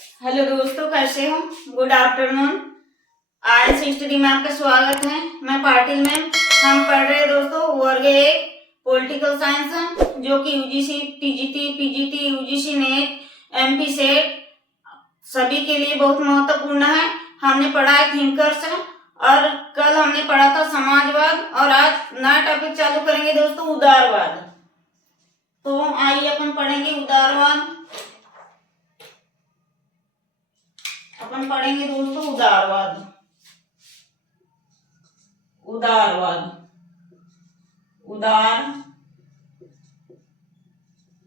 Hello दोस्तों, कैसे हो? Good afternoon. आज स्टडी में आपका स्वागत है। मैं पाटिल मैम। हम पढ़ रहे हैं दोस्तों वर्ग 1 पॉलिटिकल साइंस, जो कि UGC, TGT, PGT, UGC net, MP set सभी के लिए बहुत महत्वपूर्ण है। हमने पढ़ा है थिंकर्स और कल हमने पढ़ा था समाजवाद, और आज नया टॉपिक चालू करेंगे दोस्तों, उदारवाद। तो आइए अपन पढ़ेंगे उदारवाद। अपन पढ़ेंगे दोस्तों उदारवाद। उदारवाद,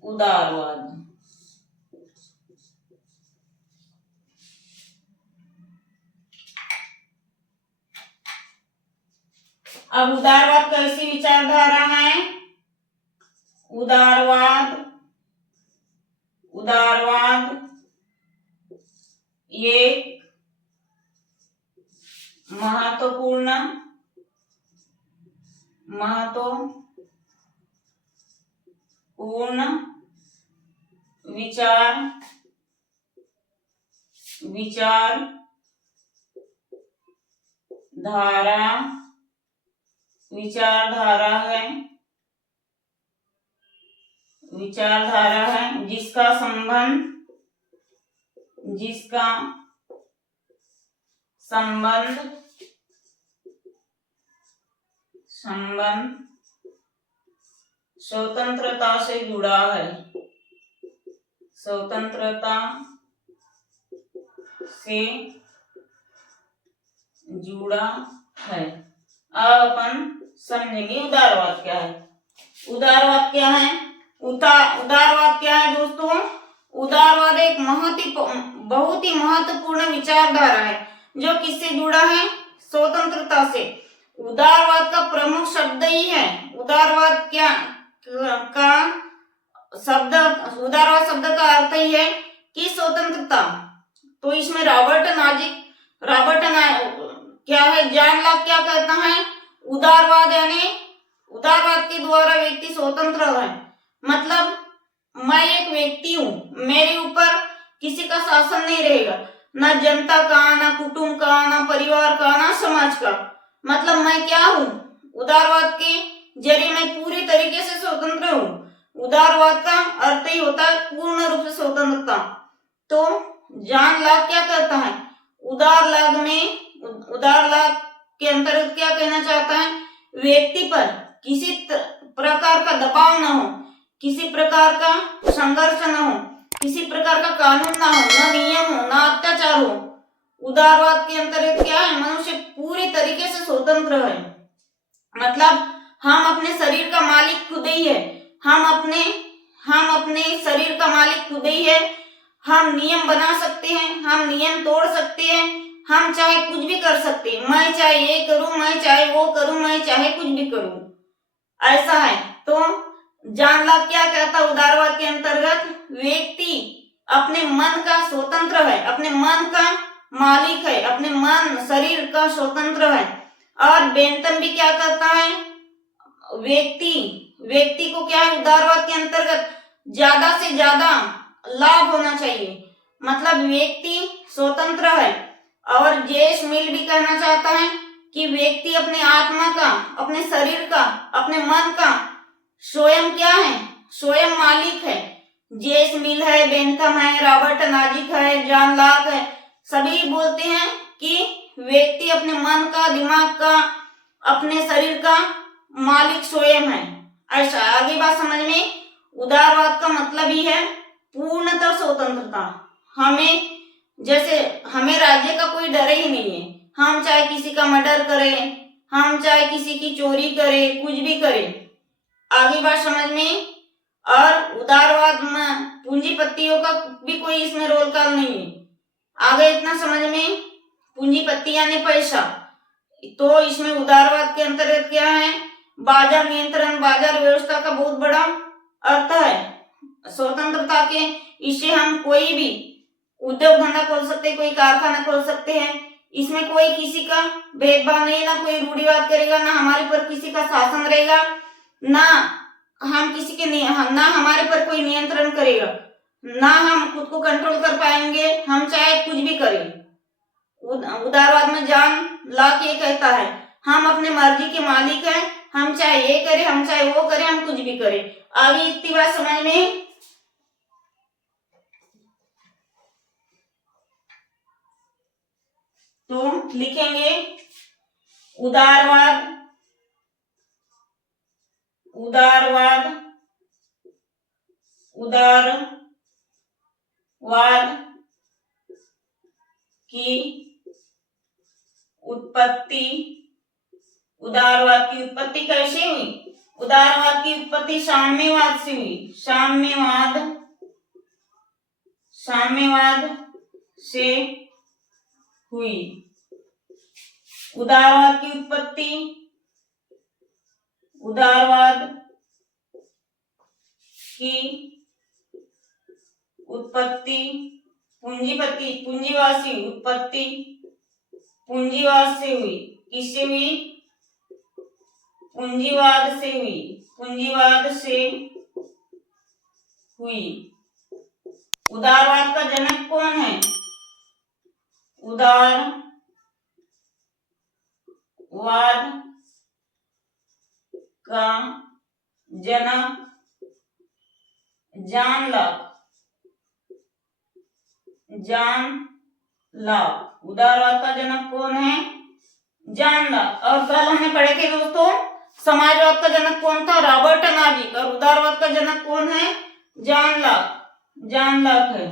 उदारवाद। अब उदारवाद कैसी विचारधारा है? उदारवाद एक महत्वपूर्ण विचारधारा है जिसका संबंध स्वतंत्रता से जुड़ा है। अब अपन समझेंगे उदारवाद क्या है। उदारवाद क्या है? उदारवाद क्या है दोस्तों? उदारवाद एक बहुत ही महत्वपूर्ण विचारधारा है जो किससे जुड़ा है? स्वतंत्रता से। उदारवाद का प्रमुख शब्द ही है। उदारवाद शब्द का अर्थ ही है कि स्वतंत्रता। तो इसमें क्या है, जॉन लॉक क्या कहता है? उदारवाद के द्वारा व्यक्ति स्वतंत्र है। मतलब मैं एक व्यक्ति हूँ, मेरे ऊपर किसी का शासन नहीं रहेगा, ना जनता का, ना कुटुंब का, ना परिवार का, ना समाज का। मतलब मैं क्या हूँ? उदारवाद के जरिए मैं पूरी तरीके से स्वतंत्र हूँ। उदारवाद का अर्थ ही होता है पूर्ण रूप से स्वतंत्रता। तो जॉन लॉक क्या कहता है? उदार लाभ के अंतर्गत क्या कहना चाहता है? व्यक्ति पर किसी प्रकार का दबाव न हो, किसी प्रकार का संघर्ष न हो, किसी प्रकार का कानून ना हो, ना नियम हो, ना अत्याचार हो। उदारवाद के अंतर्गत क्या है? मनुष्य पूरी तरीके से स्वतंत्र है। मतलब हम अपने शरीर का मालिक खुद ही है। हम अपने शरीर का मालिक खुद ही है। हम नियम बना सकते हैं, हम नियम तोड़ सकते हैं, हम चाहे कुछ भी कर सकते हैं। मैं चाहे ये करूं, मैं चाहे वो करूं, मैं चाहे कुछ भी करूं, ऐसा है। तो जॉन लॉक क्या कहता है? उदारवाद के अंतर्गत व्यक्ति अपने मन का स्वतंत्र है, अपने मन का मालिक है, अपने मन शरीर का स्वतंत्र है। और बेंथम भी क्या कहता है? व्यक्ति को क्या है? उदारवाद के अंतर्गत ज्यादा से ज्यादा लाभ होना चाहिए। मतलब व्यक्ति स्वतंत्र है। और जेस मिल भी कहना चाहता है कि व्यक्ति अपने आत्मा का, अपने शरीर का, अपने मन का स्वयं क्या है? स्वयं मालिक है। जेस मिल है, बेंथम है, रॉबर्ट नाजिक है, जॉन लॉक है, सभी बोलते हैं कि व्यक्ति अपने मन का, दिमाग का, अपने शरीर का मालिक स्वयं है। ऐसा आगे बात समझ में। उदारवाद का मतलब ही है पूर्णतः स्वतंत्रता। हमें राज्य का कोई डर ही नहीं है। हम चाहे किसी का मर्डर करें, हम चाहे किसी की चोरी करें, कुछ भी करें। आगे बात समझ में। और उदारवाद में पूंजीपतियों का भी कोई इसमें रोल कॉल नहीं है। आगे इतना समझ में। पूंजीपति यानी पैसा। तो इसमें उदारवाद के अंतर्गत क्या है? बाजार नियंत्रण, बाजार व्यवस्था का बहुत बड़ा अर्थ है। स्वतंत्रता के इससे हम कोई भी उद्योग धंधा खोल सकते हैं, कोई कारखाना खोल सकते हैं। इसमें कोई किसी का भेदभाव नहीं, ना कोई रूढ़िवाद करेगा, ना हमारे पर किसी का शासन रहेगा, ना हमारे पर कोई नियंत्रण करेगा। ना हम खुद को कंट्रोल कर पाएंगे, हम चाहे कुछ भी करें। उदारवाद में जॉन लॉक ये कहता है, हम अपने मर्जी के मालिक हैं, हम चाहे ये करें, हम चाहे वो करें, हम कुछ भी करें। आगे इतनी बात समझ में? तो लिखेंगे उदारवाद, उदारवाद, उदारवाद की उत्पत्ति, उदारवाद की उत्पत्ति कैसे हुई? उदारवाद की उत्पत्ति साम्यवाद से हुई, साम्यवाद, साम्यवाद से हुई। उदारवाद की उत्पत्ति, उदारवाद की उत्पत्ति पूंजीपति, पूंजीवाद से उत्पत्ति पूंजीवाद से हुई। किससे हुई? पूंजीवाद से हुई, पूंजीवाद से हुई। उदारवाद का जनक कौन है? उदारवाद का जनक जॉन लॉक, जॉन लॉक। उदारवाद का जनक कौन है? John Locke. और कल हमने पढ़े थे दोस्तों, समाजवाद का जनक कौन था? रॉबर्ट नाजिक। और उदारवाद का जनक कौन है? जॉन लॉक, जॉन लॉक है।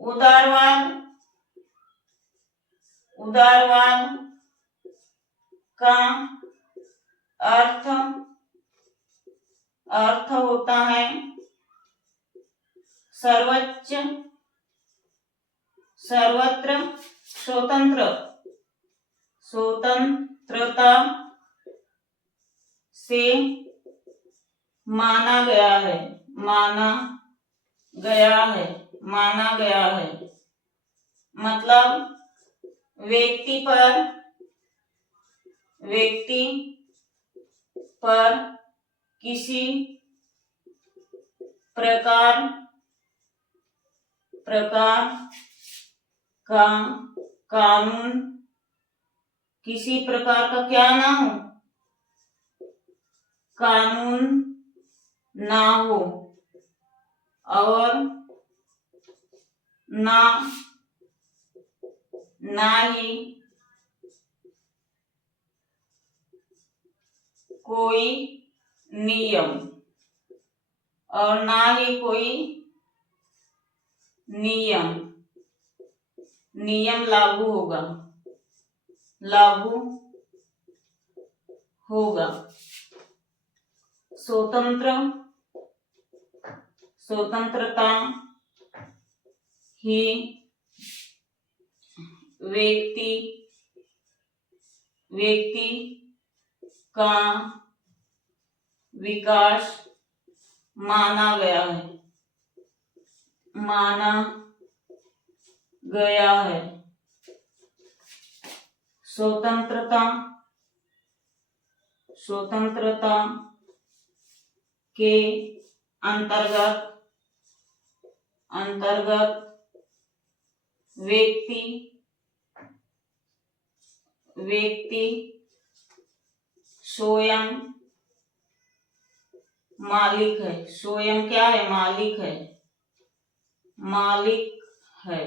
उदारवाद, उदारवाद का अर्थ, अर्थ होता है सर्वोच्च, सर्वत्र स्वतंत्र, स्वतंत्रता से माना गया है, माना गया है, माना गया है। मतलब व्यक्ति पर, व्यक्ति पर किसी प्रकार, प्रकार का कानून, किसी प्रकार का क्या ना हो? कानून ना हो, और ना ही कोई नियम, और ना ही कोई नियम लागू होगा, लागू होगा। स्वतंत्र, स्वतंत्रता ही व्यक्ति, व्यक्ति का विकास माना गया है, माना गया है। स्वतंत्रता, स्वतंत्रता के अंतर्गत, अंतर्गत व्यक्ति, व्यक्ति स्वयं मालिक है, स्वयं क्या है? मालिक है, मालिक है।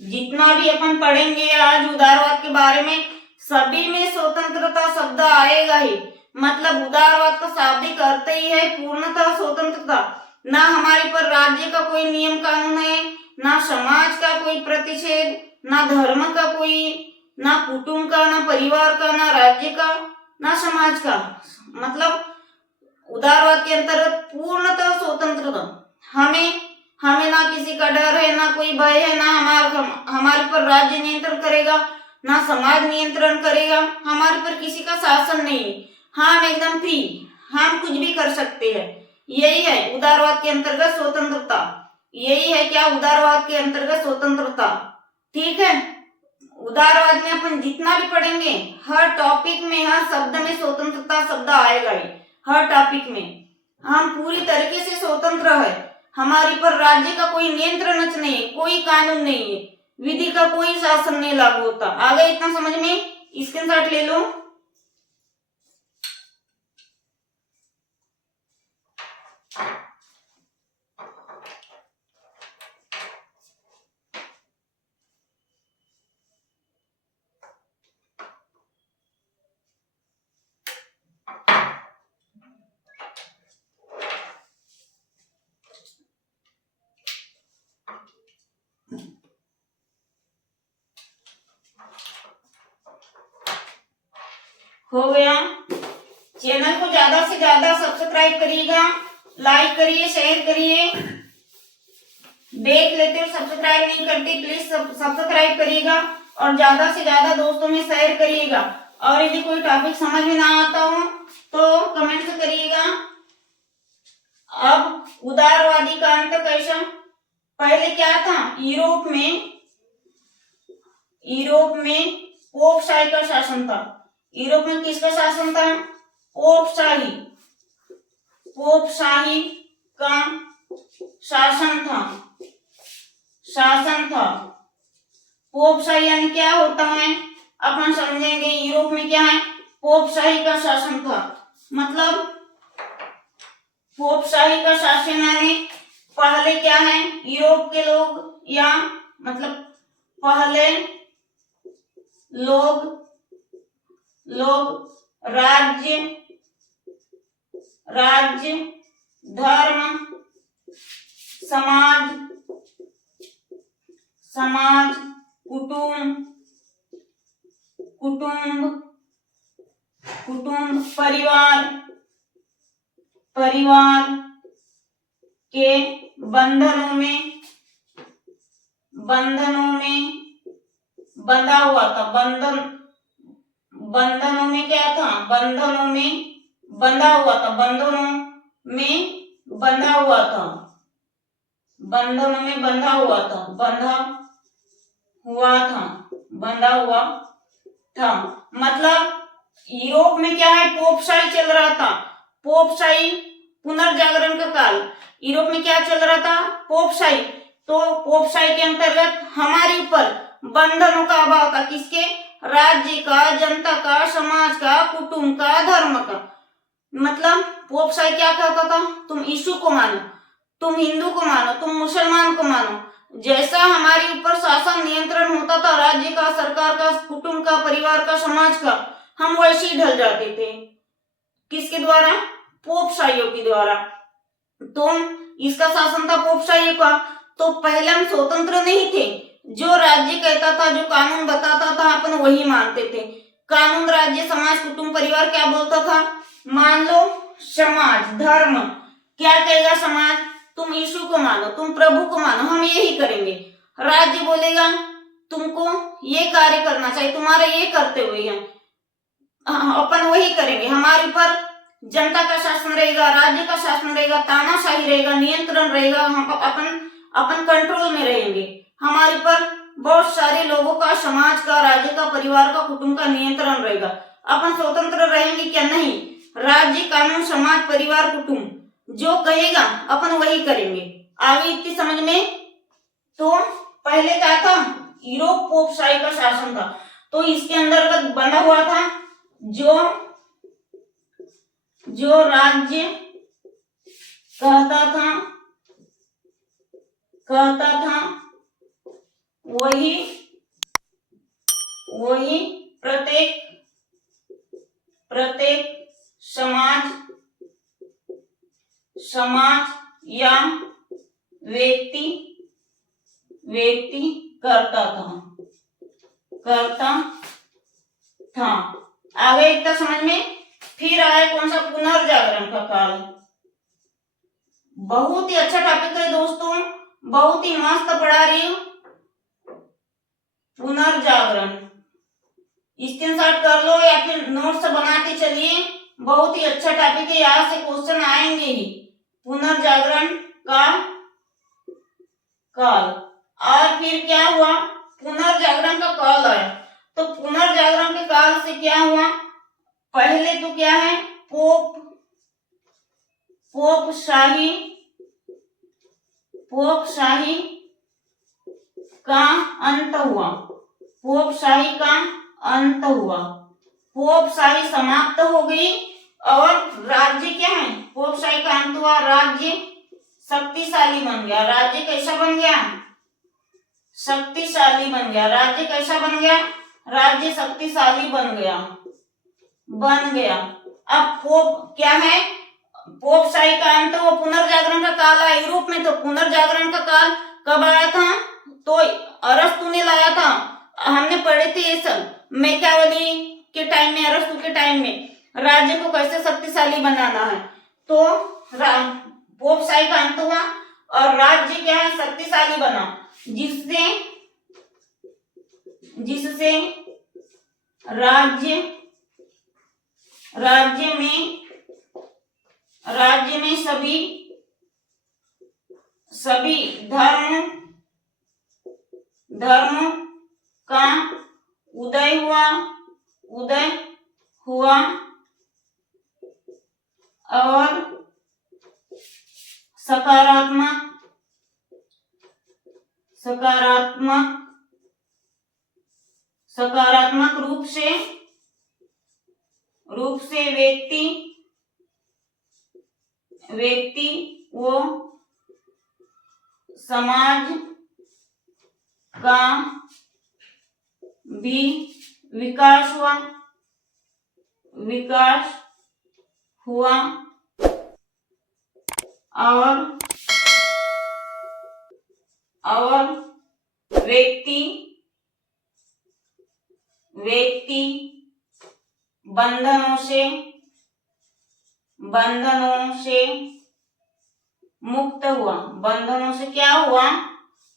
जितना भी अपन पढ़ेंगे आज उदारवाद के बारे में, सभी में स्वतंत्रता शब्द आएगा ही। मतलब उदारवाद का शाब्दिक अर्थ ही है पूर्णतः स्वतंत्रता। ना हमारे पर राज्य का कोई नियम कानून है, ना समाज का कोई प्रतिषेध, ना धर्म का कोई, ना कुटुंब का, ना परिवार का, ना राज्य का, ना समाज का। मतलब उदारवाद के अंतर्गत पूर्णतः स्वतंत्रता। हमें ना किसी का डर है, ना कोई भय है, ना हमारे पर राज्य नियंत्रण करेगा, ना समाज नियंत्रण करेगा, हमारे पर किसी का शासन नहीं। हम एकदम फ्री, हम कुछ भी कर सकते हैं। यही है उदारवाद के अंतर्गत स्वतंत्रता। यही है क्या? उदारवाद के अंतर्गत स्वतंत्रता। ठीक है। उदारवाद में अपन जितना भी पढ़ेंगे, हर टॉपिक में, हर शब्द में स्वतंत्रता शब्द आएगा ही। हर टॉपिक में हम पूरी तरीके से स्वतंत्र है। हमारे पर राज्य का कोई नियंत्रण नहीं है, कोई कानून नहीं है, विधि का कोई शासन नहीं लागू होता। आ गया इतना समझ में? स्क्रीनशॉट ले लो। हो गया। चैनल को ज्यादा से ज्यादा सब्सक्राइब करिएगा, लाइक करिए, शेयर करिए। देख लेते हो सब्सक्राइब नहीं करते, प्लीज सब्सक्राइब करिएगा और ज्यादा से ज्यादा दोस्तों में शेयर करिएगा। और यदि कोई टॉपिक समझ में ना आता हो तो कमेंट करिएगा। अब उदारवादी का अंत कैसा? पहले क्या था? यूरोप में पोपशाही का शासन था। यूरोप में किसका शासन था? पोपशाही का शासन था। पोपशाही यानी क्या होता है अपन समझेंगे। यूरोप में क्या है? पोपशाही का शासन था। मतलब पोपशाही का शासन यानी पहले क्या है, यूरोप के लोग या मतलब पहले लोग राज्य धर्म समाज कुटुंब परिवार के बंधनों में बंधा हुआ था। बंधनों में क्या था? बंधनों में बंधा हुआ था। मतलब यूरोप में क्या है? पोपशाही चल रहा था। पोपशाही पुनर्जागरण का काल। यूरोप में क्या चल रहा था? पोपशाही। तो पोपशाही के अंतर्गत हमारे ऊपर बंधनों का अभाव था। किसके? राज्य का, जनता का, समाज का, कुटुंब का, धर्म का। मतलब पोपशाही क्या कहता था? तुम यीशु को मानो, तुम हिंदू को मानो, तुम मुसलमान को मानो। जैसा हमारे ऊपर शासन नियंत्रण होता था, राज्य का, सरकार का, कुटुंब का, परिवार का, समाज का, हम वैसे ही ढल जाते थे। किसके द्वारा? पोपशाहियों के द्वारा। तो इसका शासन था पोपशाही का। तो पहले हम स्वतंत्र नहीं थे। जो राज्य कहता था, जो कानून बताता था, अपन वही मानते थे। कानून, राज्य, समाज, कुटुंब, परिवार क्या बोलता था? मान लो समाज, धर्म क्या कहेगा? समाज तुम यीशु को मानो, तुम प्रभु को मानो, हम यही करेंगे। राज्य बोलेगा तुमको ये कार्य करना चाहिए, तुम्हारा ये कर्तव्य है, अपन वही करेंगे। हमारे ऊपर जनता का शासन रहेगा, राज्य का शासन रहेगा, तानाशाही रहेगा, नियंत्रण रहेगा, हम अपन कंट्रोल में रहेंगे। हमारे पर बहुत सारे लोगों का, समाज का, राज्य का, परिवार का, कुटुंब का नियंत्रण रहेगा। अपन स्वतंत्र रहेंगे क्या? नहीं। राज्य, कानून, समाज, परिवार, कुटुंब जो कहेगा अपन वही करेंगे। आगे इतनी समझ में? तो पहले क्या था? यूरोप पोपशाही का शासन था। तो इसके अंदर बना हुआ था जो राज्य कहता था वही प्रत्येक समाज या व्यक्ति करता था। आगे इतना समझ में? फिर आया कौन सा? पुनर्जागरण का काल। बहुत ही अच्छा टॉपिक है दोस्तों, बहुत ही मस्त पढ़ा रही हूं। पुनर्जागरण स्क्रीनशॉट कर लो या फिर नोट्स बना के चलिए। बहुत ही अच्छा टॉपिक है, यहाँ से क्वेश्चन आएंगे ही। पुनर्जागरण का काल। और फिर क्या हुआ? पुनर्जागरण का काल आया। तो पुनर्जागरण के काल से क्या हुआ? पहले तो क्या है? पोपशाही पोपशाही का अंत हुआ। पोपशाही का अंत हुआ। पोपशाही समाप्त हो गई और राज्य क्या है, पोपशाही का अंत हुआ, राज्य शक्तिशाली बन गया। राज्य कैसा बन गया, शक्तिशाली बन गया। राज्य कैसा बन गया, राज्य शक्तिशाली बन गया। अब पोप क्या है, पोपशाही का अंत वो पुनर्जागरण का काल आया यूरोप में। तो पुनर्जागरण का काल कब आया था, तो अरस्तु ने लाया था। हमने पढ़े थे ये सब मैकियावेली के टाइम में, अरस्तु के टाइम में राज्य को कैसे शक्तिशाली बनाना है। तो पोपशाही का अंत हुआ और राज्य क्या है, शक्तिशाली बना, जिससे राज्य में सभी धर्म का उदय हुआ और सकारात्मक रूप से व्यक्ति वो समाज का भी विकास हुआ और व्यक्ति बंधनों से मुक्त हुआ। बंधनों से क्या हुआ,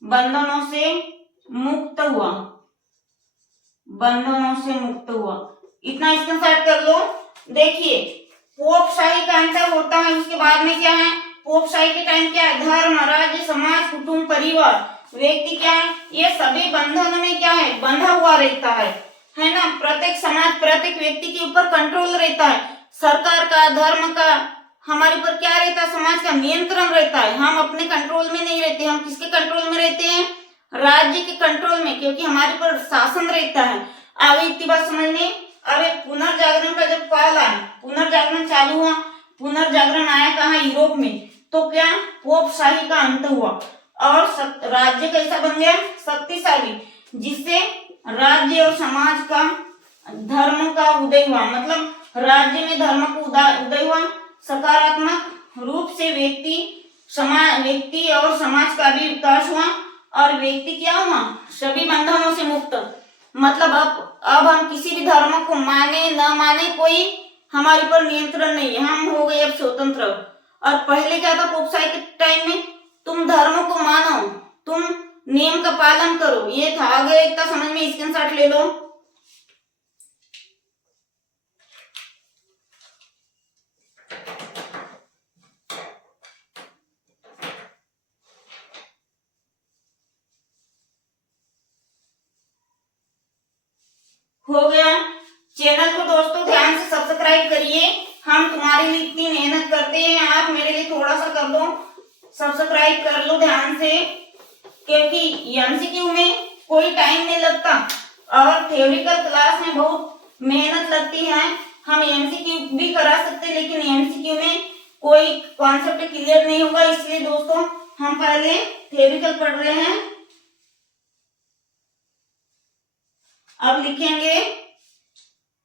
बंधनों से मुक्त हुआ। इतना स्क्रीनशॉट कर लो। देखिए पोपशाही का अंत होता है, उसके बाद में क्या है, पोपशाही के टाइम क्या है, धर्म, राज्य, समाज, कुटुंब, परिवार, व्यक्ति क्या है, ये सभी बंधनों में क्या है, बंधा हुआ रहता है ना। प्रत्येक समाज, प्रत्येक व्यक्ति के ऊपर कंट्रोल रहता है। सरकार का, धर्म का हमारे ऊपर क्या रहता है, समाज का नियंत्रण रहता है। हम अपने कंट्रोल में नहीं रहते। हम किसके कंट्रोल में रहते हैं, राज्य के कंट्रोल में, क्योंकि हमारे ऊपर शासन रहता है। आगे इतनी बात समझने। अब पुनर्जागरण का जब काल आया, पुनर्जागरण चालू हुआ, पुनर्जागरण आया कहाँ, यूरोप में। तो क्या, पोपशाही का अंत हुआ और राज्य कैसा बन गया, शक्तिशाली, जिससे राज्य और समाज का, धर्म का उदय हुआ। मतलब राज्य में धर्म का उदय हुआ, सकारात्मक रूप से व्यक्ति और समाज का भी विकास हुआ और व्यक्ति क्या हुआ, सभी बंधनों से मुक्त। मतलब अब हम किसी भी धर्म को माने न माने, कोई हमारे ऊपर नियंत्रण नहीं है। हम हो गए अब स्वतंत्र। और पहले क्या था, पोपशाही के टाइम में तुम धर्म को मानो, तुम नियम का पालन करो, ये था। आगे इतना समझ में, स्क्रीनशॉट ले लो। हो गया। चैनल को दोस्तों ध्यान से सब्सक्राइब करिए। हम तुम्हारे लिए इतनी मेहनत करते हैं, आप मेरे लिए थोड़ा सा कर दो, सब्सक्राइब कर लो ध्यान से, क्योंकि एमसीक्यू में कोई टाइम नहीं लगता और थ्योरिकल क्लास में बहुत मेहनत लगती है। हम एमसीक्यू भी करा सकते हैं, लेकिन एमसीक्यू में कोई कॉन्सेप्ट क्लियर नहीं होगा। इसलिए दोस्तों हम पहले थ्योरिकल पढ़ रहे हैं। अब लिखेंगे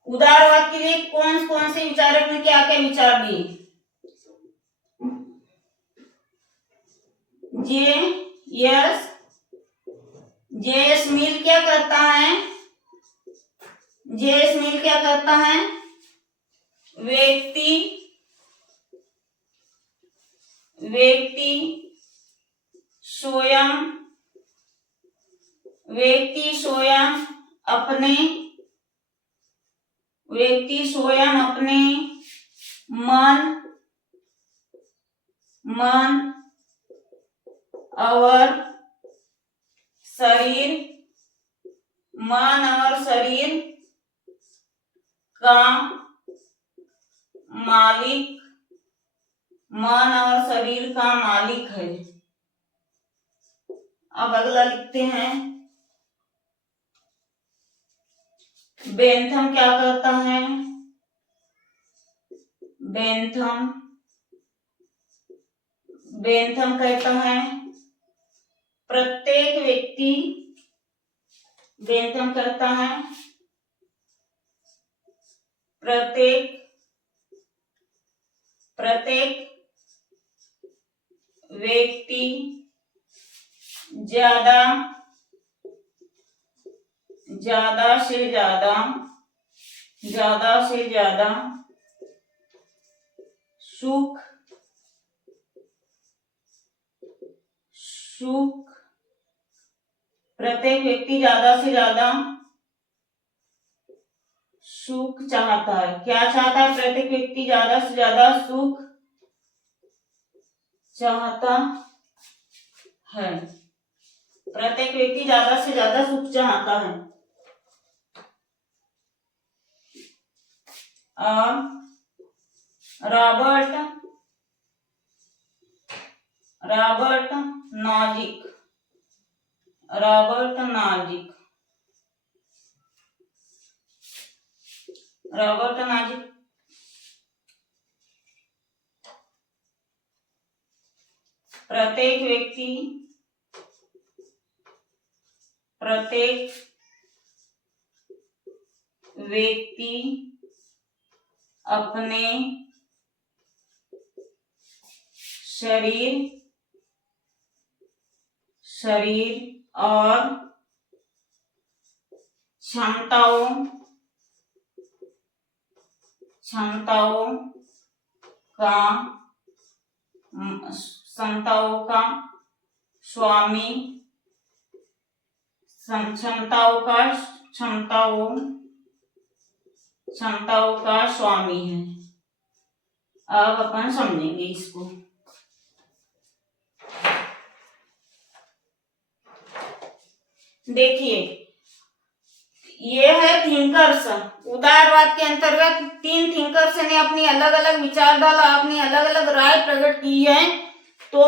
उदारवाद के लिए कौन कौन से विचारक ने क्या क्या विचार दिए। जे.एस. मिल क्या कहता है, जे.एस. मिल क्या कहता है, व्यक्ति स्वयं अपने मन और शरीर का मालिक मन और शरीर का मालिक है। अब अगला लिखते हैं, बेंथम क्या कहता है? बेंथम कहता है प्रत्येक व्यक्ति, बेंथम कहता है प्रत्येक व्यक्ति ज्यादा से ज्यादा सुख प्रत्येक व्यक्ति ज्यादा से ज्यादा सुख चाहता है। क्या चाहता है? प्रत्येक व्यक्ति ज्यादा से ज्यादा सुख चाहता है। प्रत्येक व्यक्ति ज्यादा से ज्यादा सुख चाहता है। रॉबर्ट नॉजिक प्रत्येक व्यक्ति अपने शरीर और क्षमताओं का स्वामी है। अब अपन समझेंगे इसको। देखिए, ये है थिंकर्स। उदारवाद के अंतर्गत 3 थिंकर्स ने अपनी अलग अलग विचारधारा, अपनी अलग अलग राय प्रकट की है। तो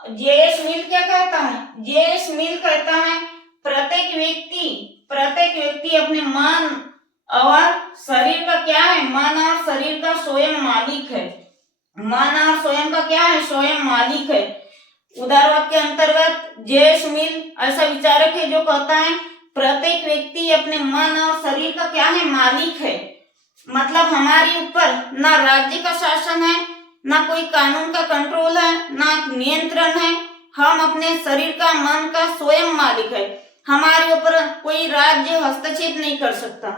जेएस मिल क्या कहता है? जेएस मिल कहता है प्रत्येक व्यक्ति अपने मन और शरीर का क्या है? मन और शरीर का स्वयं मालिक है। मन और स्वयं का क्या है? स्वयं मालिक है। उदारवाद के अंतर्गत जेएस मिल ऐसा विचारक है जो कहता है प्रत्येक व्यक्ति अपने मन और शरीर का क्या है? मालिक है। मतलब हमारे ऊपर ना राज्य का शासन है, ना कोई कानून का कंट्रोल है, ना नियंत्रण है। हम अपने शरीर का, मन का स्वयं मालिक है। हमारे ऊपर कोई राज्य हस्तक्षेप नहीं कर सकता।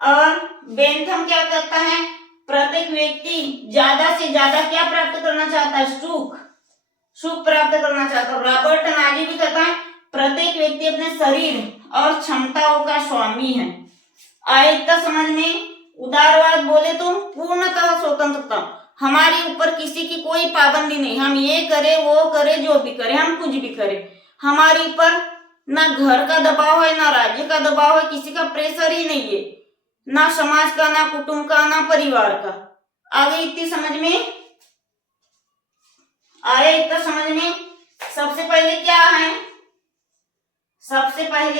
और बेंथम क्या कहता है? प्रत्येक व्यक्ति ज्यादा से ज्यादा क्या प्राप्त करना चाहता है? सुख प्राप्त करना चाहता है। रॉबर्ट नॉजिक भी कहता है प्रत्येक व्यक्ति अपने शरीर और क्षमताओं का स्वामी है। आए इतना समझ में? उदारवाद बोले तो पूर्णतः स्वतंत्रता, हमारे ऊपर किसी की कोई पाबंदी नहीं। हम ये करें, वो करें, जो भी करें, हम कुछ भी करें। हमारे ऊपर ना घर का दबाव है, ना राज्य का दबाव है, किसी का प्रेशर ही नहीं है, ना समाज का, ना कुटुंब का, ना परिवार का। आगे इतनी समझ में आया? इतना समझ में? सबसे पहले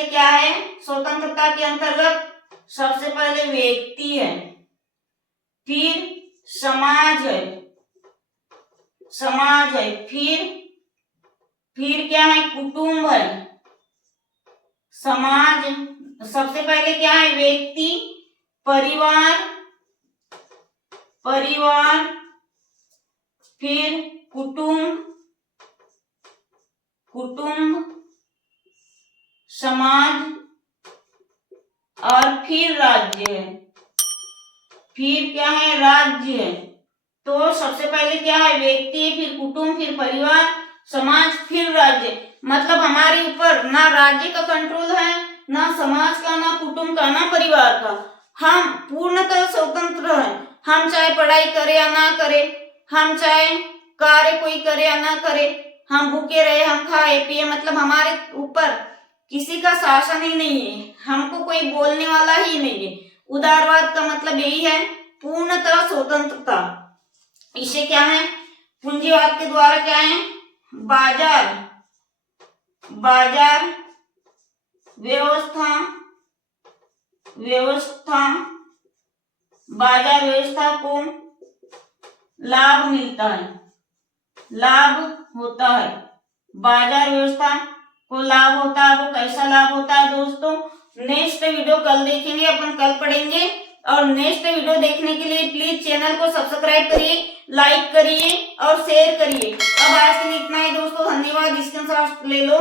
क्या है? स्वतंत्रता के अंतर्गत सबसे पहले व्यक्ति है, फिर समाज है, फिर क्या है? कुटुंब है। समाज, सबसे पहले क्या है? व्यक्ति, परिवार, फिर कुटुंब, समाज और फिर राज्य है। फिर क्या है? राज्य है। तो सबसे पहले क्या है? व्यक्ति, फिर कुटुंब, फिर परिवार, समाज, फिर राज्य। मतलब हमारे ऊपर ना राज्य का कंट्रोल है, ना समाज का, ना कुटुंब का, ना परिवार का। हम पूर्णतः स्वतंत्र हैं। हम चाहे पढ़ाई करें या ना करें, हम चाहे कार्य कोई करे या ना करे, हम भूखे रहे, हम खाए पिए, मतलब हमारे ऊपर किसी का शासन ही नहीं है, हमको कोई बोलने वाला ही नहीं है। उदारवाद का मतलब यही है, पूर्णतः स्वतंत्रता। इसे क्या है? पूंजीवाद के द्वारा क्या है, बाजार व्यवस्था बाजार व्यवस्था को लाभ मिलता है, लाभ होता है, बाजार व्यवस्था को लाभ होता है। वो कैसा लाभ होता है दोस्तों, नेक्स्ट वीडियो कल देखेंगे, अपन कल पढ़ेंगे। और नेक्स्ट वीडियो देखने के लिए प्लीज चैनल को सब्सक्राइब करिए, लाइक करिए और शेयर करिए। अब आज के लिए इतना ही दोस्तों, धन्यवाद। स्क्रीनशॉट ले लो।